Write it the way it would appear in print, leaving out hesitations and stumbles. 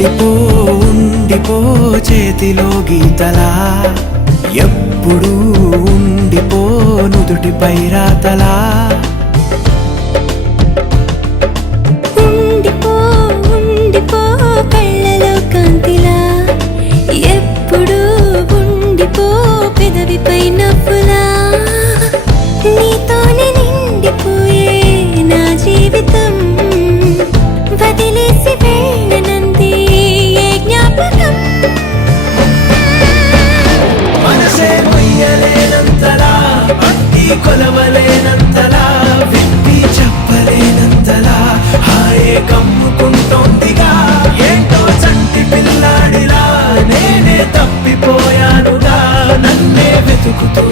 ఉండిపో చేతిలో గీతలా, ఎప్పుడు ఉండిపో నుదుటిపై రాతలా. ఉండిపో కళ్ళలో కాంతిలా, ఎప్పుడు ఉండిపో పెదవిపై నవ్వులా. నీతోనే నిండిపోయే నా జీవితం, వదిలేసి వెళ్ళనంది ఏ జ్ఞాపకం. మనసే మొయ్యలేనంతలా, పట్టి కొలవలేనంతలా, విప్పి చెప్పలేనంతలా హాయే కమ్ముకుంటోందిగా. ఏంటో చంటి పిల్లాడిలా నేనే తప్పిపోయానుగా, నన్నే వెతుకుతూ